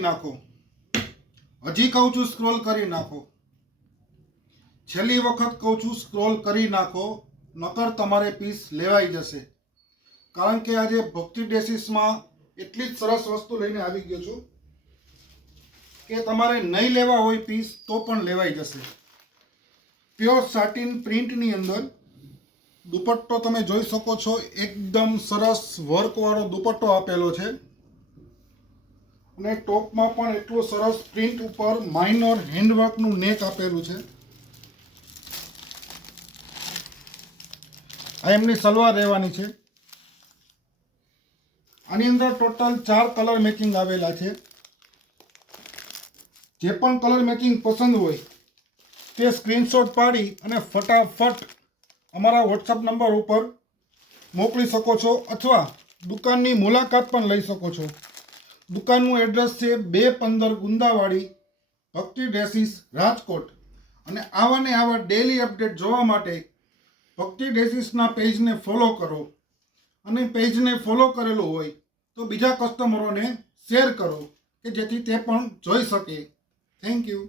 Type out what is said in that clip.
નાખો, હજી કહું છું સ્ક્રોલ કરી નાખો, છેલ્લી વખત કહું છું સ્ક્રોલ કરી નાખો, નકર તમારે પીસ લેવાઈ જશે. કારણ કે આજે ભક્તિ ડ્રેસીસમાં એટલી જ સરસ વસ્તુ લઈને આવી ગયો છું કે તમારે નહીં લેવા હોય પીસ તો પણ લેવાઈ જશે. પ્યોર સાટિન પ્રિન્ટની અંદર દુપટ્ટો તમે જોઈ શકો છો, એકદમ સરસ વર્કવાળો દુપટ્ટો આપેલો છે અને ટોપમાં પણ એટલું સરસ પ્રિન્ટ ઉપર માઇનર હેન્ડવર્કનું નેક આપેલું છે. આ એમની સલવાર રહેવાની છે. આની અંદર ટોટલ 4 કલર મેચિંગ આવેલા છે. જે પણ કલર મેચિંગ પસંદ હોય તે સ્ક્રીનશોટ પાડી અને ફટાફટ અમારા વોટ્સઅપ નંબર ઉપર મોકલી શકો છો અથવા દુકાનની મુલાકાત પણ લઈ શકો છો. દુકાનનું એડ્રેસ છે 215 ગુંદાવાડી, ભક્તિ ડ્રેસીસ, રાજકોટ. અને આવા ને આવા ડેલી અપડેટ જોવા માટે ભક્તિ ડ્રેસીસના પેજને ફોલો કરો અને પેજને ફોલો કરેલું હોય તો બીજા કસ્ટમરોને શેર કરો કે જેથી તે પણ જોઈ શકે. Thank you.